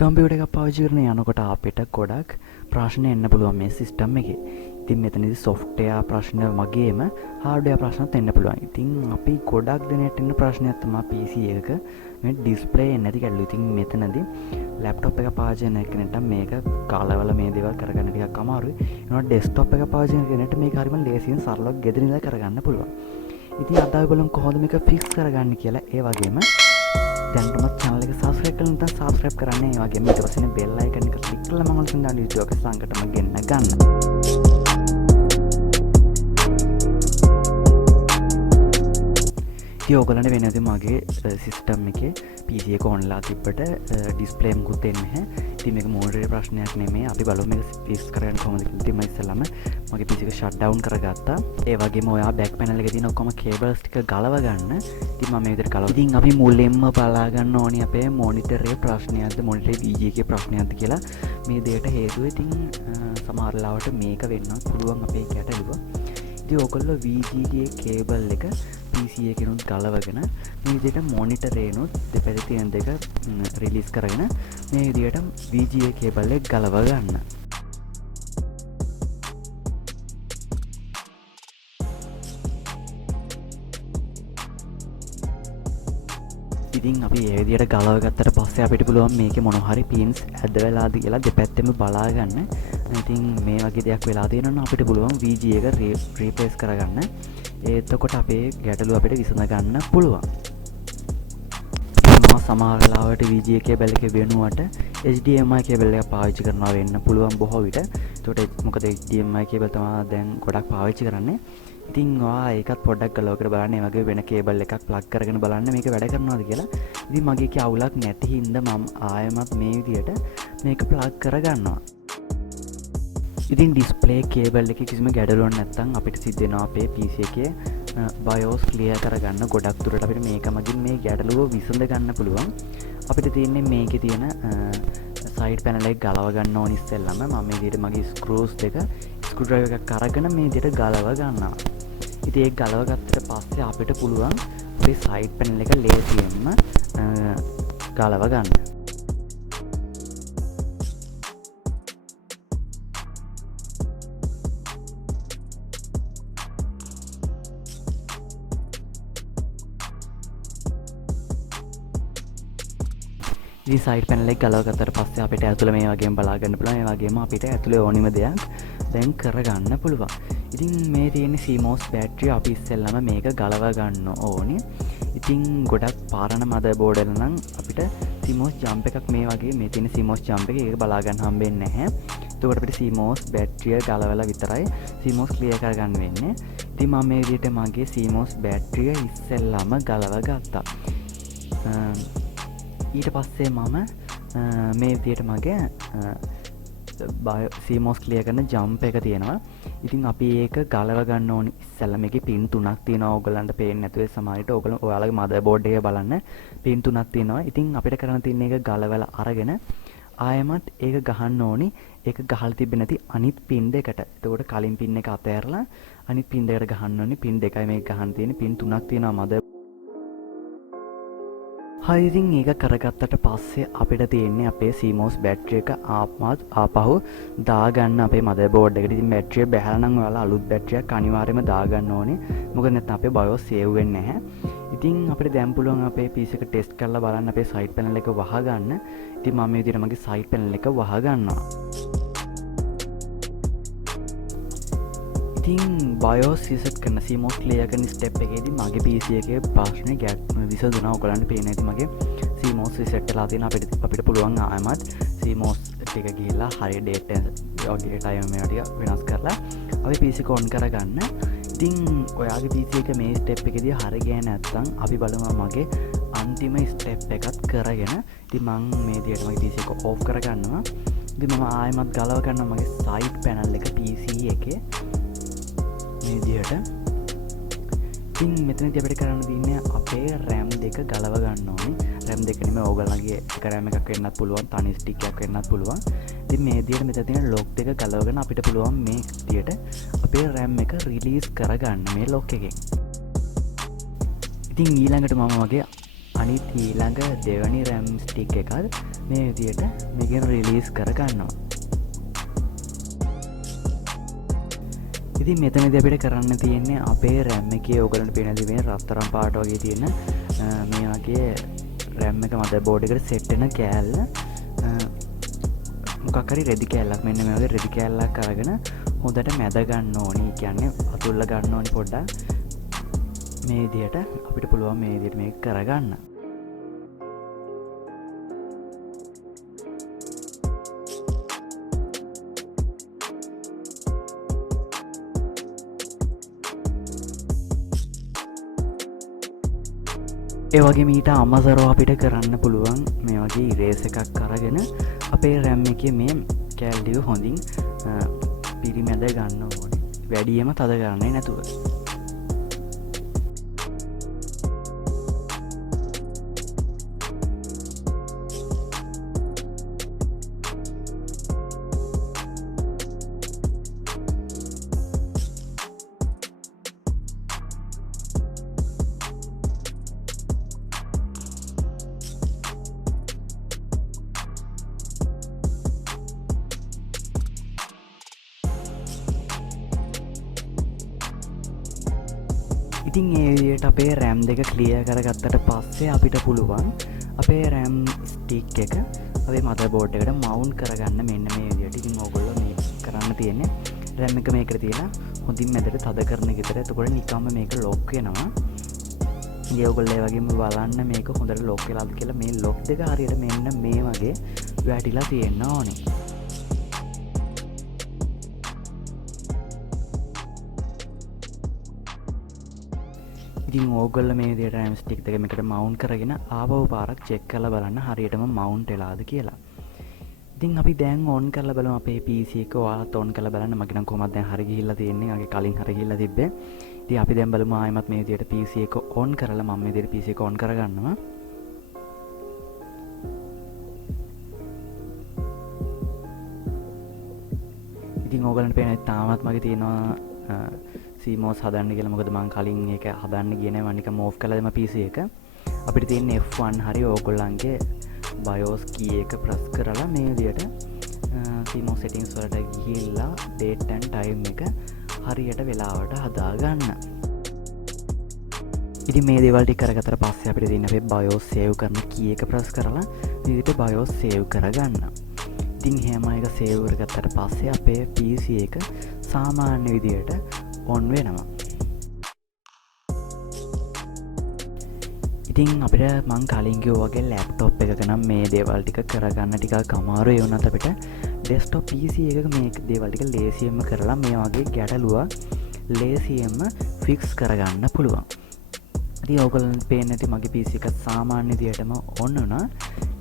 Computer එකක් පාවිච්චි කරන යනකොට අපිට ගොඩක් ප්‍රශ්න එන්න පුළුවන් මේ සිස්ටම් එකේ. ඉතින් මෙතනදී සොෆ්ට්වෙයාර් ප්‍රශ්න වගේම හાર્ඩ්වෙයාර් ප්‍රශ්නත් එන්න පුළුවන්. ඉතින් අපි ගොඩක් දෙනෙක්ට එන ප්‍රශ්නයක් තමයි PC එකක මේ ඩිස්ප්ලේ එන්නේ නැති ගැටලුව. ඉතින් මෙතනදී ලැප්ටොප් එක පාවිච්චි කරන කෙනෙක්ට මේක කාලවල මේ දේවල් කරගන්න ටිකක් අමාරුයි. ඒනවා ඩෙස්ක්ටොප් එක පාවිච්චි කරන කෙනෙක්ට මේක හරියම ලේසියෙන් සරලව ගෙදර ඉඳලා කරගන්න පුළුවන්. ඉතින් අද අපි බලමු කොහොමද මේක ෆික්ස් කරගන්නේ කියලා. ඒ වගේම දැන්ටමත් channel එක subscribe කරලා නැත්නම් subscribe කරන්න. ඒ වගේම ඊට පස්සේ bell icon එක click කරලා මම ඔයාලට දාන video එක සංකටම ගෙන්න ගන්න. ඉතින් ඔයගොල්ලන්ට වෙනද මගේ සිස්ටම් එකේ PC එක ඔන්ලා තිබ්බට ඩිස්ප්ලේ මුකුත් එන්නේ නැහැ. ඉතින් මේක මෝඩරේ ප්‍රශ්නයක් නෙමෙයි. අපි බලමු මේක ෆික්ස් කරගන්න කොහොමද කියලා. ඉතින් මම ඉස්සෙල්ලාම මගේ PC එක shut down කරගත්තා. ඒ වගේම ඔයා back panel එකේ තියෙන ඔක්කොම cables ටික ගලව ගන්න. ඉතින් මම මේ විදිහට ගලව. ඉතින් අපි මුලින්ම බලා ගන්න ඕනි අපේ monitor එකේ ප්‍රශ්නයක්ද monitor VGA එකේ ප්‍රශ්නයක්ද කියලා. මේ දෙයට හේතුව ඉතින් සමහර ලාවට මේක වෙන්න පුළුවන් අපේ ගැටලුව. ඉතින් ඔයගොල්ලෝ VGA cable එක PC එකෙනුත් ගලවගෙන මේ විදිහට monitor එකනොත් දෙපැත්තේ තියෙන දෙක රිලීස් කරගෙන මේ විදිහට VGA cable එක ගලව ගන්න. ඉතින් අපි ඒ විදිහට ගලව ගත්තට පස්සේ අපිට පුළුවන් මේකේ මොන හරි pins ඇද වෙලාද කියලා දෙපැත්තෙම බලා ගන්න. ඉතින් මේ වගේ දෙයක් වෙලා තියෙනවා නම් අපිට පුළුවන් VGA එක රීප්ලේස් කරගන්න. එතකොට අපේ ගැටලුව අපිට විසඳ ගන්න පුළුවන්. මම සමහර වෙලාවට VGA කේබල් එකේ වෙනුවට HDMI කේබල් එක පාවිච්චි කරනවා වෙන්න පුළුවන් බොහෝ විට. ඒකට මොකද HDMI කේබල් තමයි දැන් ගොඩක් පාවිච්චි කරන්නේ. ඉතින් ඔයා ඒකත් පොඩ්ඩක් ගලවකට බලන්න. ඒ වගේ වෙන කේබල් එකක් ප්ලග් කරගෙන බලන්න මේක වැඩ කරනවද කියලා. ඉතින් මගේ කී අවුලක් නැති හින්දා මම ආයෙමත් මේ විදියට මේක ප්ලග් කරගන්නවා. ඉතින් ඩිස්ප්ලේ කේබල් එකේ කිසිම ගැටලුවක් නැත්නම් අපිට සිද්ධ වෙනවා අපේ PC එකේ BIOS clear කරගන්න. ගොඩක් දුරට අපිට මේක මගින් මේ ගැටලුව විසඳ ගන්න පුළුවන්. අපිට තියෙන්නේ මේකේ තියෙන side panel එක ගලව ගන්න ඕනි ඉස්සෙල්ලාම. මම මේ විදිහට මගේ screws දෙක screw driver එකක් අරගෙන මේ විදිහට ගලව ගන්නවා. ඉතින් ඒක ගලව ගත්තට පස්සේ අපිට පුළුවන් අපේ side panel එක ලේසියෙන්ම ගලව ගන්න. ඉතින් side panel එක ගලව ගත්තට පස්සේ අපිට ඇතුළේ මේ වගේම බලා ගන්න පුළුවන්. ඒ වගේම අපිට ඇතුළේ ඕනිම දෙයක් දැන් කරගන්න පුළුවන්. ඉතින් මේ තියෙන CMOS බැටරිය අපි ඉස්සෙල්ලාම මේක ගලව ගන්න ඕනි. ඉතින් ගොඩක් පාරණ motherboard වල නම් අපිට CMOS jump එකක් මේ වගේ මේ තියෙන CMOS jump එක ඒක බලා ගන්න හම්බෙන්නේ නැහැ. ඒකට අපිට CMOS බැටරිය ගලවලා විතරයි CMOS clear කරගන්න වෙන්නේ. ඉතින් මම මේ විදිහට මගේ CMOS බැටරිය ඉස්සෙල්ලාම ගලව ගත්තා. ඊට පස්සේ මම මේ විදිහට මගේ CMOS clear කරන jump එක තියෙනවා. ඉතින් අපි ඒක ගලව ගන්න ඕනි. ඉස්සෙල්ලා මේකේ pin 3ක් තියෙනවා. ඕගලන්ට පේන්නේ නැතුව සමහරවිට ඔයාලගේ motherboard එකේ බලන්න pin 3ක් තියෙනවා. ඉතින් අපිට කරන්න තියෙන්නේ ඒක ගලවලා අරගෙන ආයෙමත් ඒක ගහන්න ඕනි. ඒක ගහලා තිබෙන්නේ නැති අනිත් pin දෙකට. එතකොට කලින් pin එක අතෑරලා අනිත් pin දෙකට ගහන්න ඕනි. pin දෙකයි මේක ගහන්න තියෙන්නේ. pin 3ක් තියෙනවා motherboard. හරි, ඉතින් ඒක කරගත්තට පස්සේ අපිට තියෙන්නේ අපේ CMOS බැටරි එක ආපහු දාගන්න අපේ motherboard එකට. ඉතින් බැටරිය බැහැලා නම් ඔයාලා අලුත් බැටරියක් අනිවාර්යයෙන්ම දාගන්න ඕනේ. මොකද නැත්නම් අපේ BIOS save වෙන්නේ නැහැ. ඉතින් අපිට දැන් පුළුවන් අපේ PC එක ටෙස්ට් කරලා බලන්න අපේ side panel එක වහගන්න. ඉතින් මම මේ විදිහට මගේ side panel එක වහගන්නවා. ඉතින් BIOS reset කරන CMOS clear කරන step එකේදී මගේ PC එකේ ප්‍රශ්නේ විසඳුණා. ඔයගලන්ට පේන්නේ නැති මගේ CMOS reset වෙලා තියෙන. අපිට පුළුවන් ආයමත් CMOS ටික ගිහිල්ලා හරිය date වගේ time එක ටික වෙනස් කරලා අපි PC එක on කරගන්න. ඉතින් ඔයාගේ PC එක මේ step එකේදී හරිය ගියේ නැත්නම් අපි බලමු මගේ අන්තිම step එකත් කරගෙන. ඉතින් මම මේ විදිහට මගේ PC එක off කරගන්නවා. ඉතින් මම ආයමත් ගලව ගන්නවා මගේ side panel එක PC එකේ මේ විදිහට. ඉතින් මෙතනදී අපිට කරන්න තියෙන්නේ අපේ RAM දෙක ගලව ගන්න ඕනේ. RAM දෙක නෙමෙයි ඕගලන්ගේ එක RAM එකක් වෙන්නත් පුළුවන්, තනි ස්ටික් එකක් වෙන්නත් පුළුවන්. ඉතින් මේ විදිහට මෙතන තියෙන lock දෙක ගලවගෙන අපිට පුළුවන් මේ විදිහට අපේ RAM එක රිලීස් කරගන්න මේ lock එකෙන්. ඉතින් ඊළඟට මම වගේ අනිත් ඊළඟ දෙවැනි RAM ස්ටික් එකත් මේ විදියට මේකෙන් රිලීස් කරගන්නවා. ඉතින් මෙතනදී අපිට කරන්න තියෙන්නේ අපේ RAM එකේ ඔයගලන්ට පේන දේ වෙන රත්තරන් පාට වගේ තියෙන මේ වගේ RAM එක මදර්බෝඩ් එකට සෙට් වෙන කෑල්ල මොකක් හරි රෙදි කෑල්ලක් මෙන්න මේ වගේ රෙදි කෑල්ලක් අරගෙන හොඳට මැද ගන්න ඕනි. කියන්නේ අතුල්ල ගන්න ඕනි පොඩ්ඩක්. මේ විදියට අපිට පුළුවන් මේ විදියට මේක කරගන්න. ඒ වගේ මීට අමතරව අපිට කරන්න පුළුවන් මේ වගේ ඉරේස් එකක් අරගෙන අපේ RAM එකේ මේ කෑල්ල ටික හොඳින් පිරිමැද ගන්න ඕනේ. වැඩියම තද කරන්නේ නැතුව. ඉතින් ඒ විදිහට අපේ RAM දෙක ක්ලියර් කරගත්තට පස්සේ අපිට පුළුවන් අපේ RAM ස්ටික් එක අපේ මදර්බෝඩ් එකට මවුන්ට් කරගන්න මෙන්න මේ විදිහට. ඉතින් ඕගොල්ලෝ මේ කරන්න තියෙන්නේ RAM එක මේකට තියලා හොඳින් මැදට තද කරන එක විතර. එතකොට නිකම්ම මේක ලොක් වෙනවා. ඉතින් ඕගොල්ලෝ ඒ වගේම බලන්න මේක හොඳට ලොක් වෙලාද කියලා. මේ ලොක් දෙක හරියට මෙන්න මේ වගේ වැටිලා තියෙන්න ඕනේ. ඉතින් ඕගොල්ලෝ මේ විදිහට RAM ස්ටික් දෙක මේකට මවුන්ට් කරගෙන ආපහු පාරක් චෙක් කරලා බලන්න හරියටම මවුන්ට් වෙලාද කියලා. ඉතින් අපි දැන් ඔන් කරලා බලමු අපේ PC එක. ඔයාලත් ඔන් කරලා බලන්න. මගේ නම් කොහොමද දැන් හරි ගිහිල්ලා තියෙන්නේ. මගේ කලින් හරි ගිහිල්ලා තිබ්බේ. ඉතින් අපි දැන් බලමු ආයෙමත් මේ විදිහට PC එක ඔන් කරලා මම මේ විදිහට PC එක ඔන් කරගන්නවා. ඉතින් ඕගොල්ලන්ට පේනවා තාමත් මගේ තියෙනවා CMOS හදන්න කියලා. මොකද මම කලින් ඒක හදන්න ගියේ නැහැ. මම නිකන් ඕෆ් කරලා දැම්ම PC එක. අපිට තියෙන්නේ F1 හරි ඕගොල්ලන්ගේ BIOS key එක press කරලා මේ විදියට CMOS settings වලට ගිහිල්ලා date and time එක හරියට වෙලාවට හදා ගන්න. ඉතින් මේ දේවල් ටික කරගත්තට පස්සේ අපිට තියෙන අපේ BIOS save කරන key එක press කරලා මේ විදිහට BIOS save කරගන්න. ඉතින් එහෙම එක save කරගත්තට පස්සේ අපේ PC එක සාමාන්‍ය විදියට ඔන් වෙනවා. ඉතින් අපිට මං කලින් කිව්වා වගේ ලැප්ටොප් එකක නම් මේ දේවල් ටික කරගන්න ටිකක් අමාරුයි. ඒ වුණත් අපිට ඩෙස්ක්ටොප් PC එකක මේ දේවල් ටික ලේසියෙන්ම කරලා මේ වගේ ගැටලුව ලේසියෙන්ම ෆික්ස් කරගන්න පුළුවන්. ඉතින් ඕගොල්ලන්ට පේන්නේ නැති මගේ PC එක සාමාන්‍ය විදියටම ඔන් වුණා.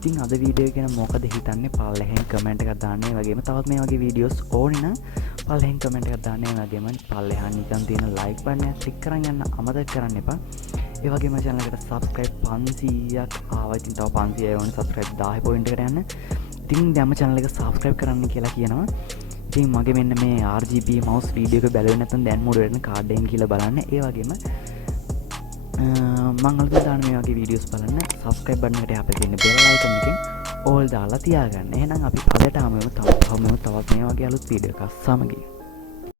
ඉතින් අද වීඩියෝ එක ගැන මොකද හිතන්නේ පල්ලෙහෙන් කමෙන්ට් එකක් දාන්න. ඒ වගේම තවත් මේ වගේ වීඩියෝස් ඕනේ නම් පල්ලෙහෙන් කමෙන්ට් එකක් දාන්න. ඒ වගේම පල්ලෙහාන් නිකන් තියෙන ලයික් බටන් එක ක්ලික් කරන් යන්න අමතක කරන්න එපා. ඒ වගේම channel එකට subscribe 500ක් ආවා. ඉතින් තව 500 වුණ subscribe 1000 point එකට යන්න. ඉතින් දැම්ම channel එක subscribe කරන්න කියලා කියනවා. ඉතින් මගේ මෙන්න මේ RGB mouse වීඩියෝ එක බැලුවේ නැත්නම් දැන් මුඩ වෙන කාඩ් එකෙන් කියලා බලන්න. ඒ වගේම මං අලුතෙන් දාන මේ වගේ වීඩියෝස් බලන්න subscribe button එකට අපේ තියෙන bell icon එකෙන් all දාලා තියාගන්න. එහෙනම් අපි අදට ආවම තවත් මේ වගේ අලුත් වීඩියෝ එකක් සමගින්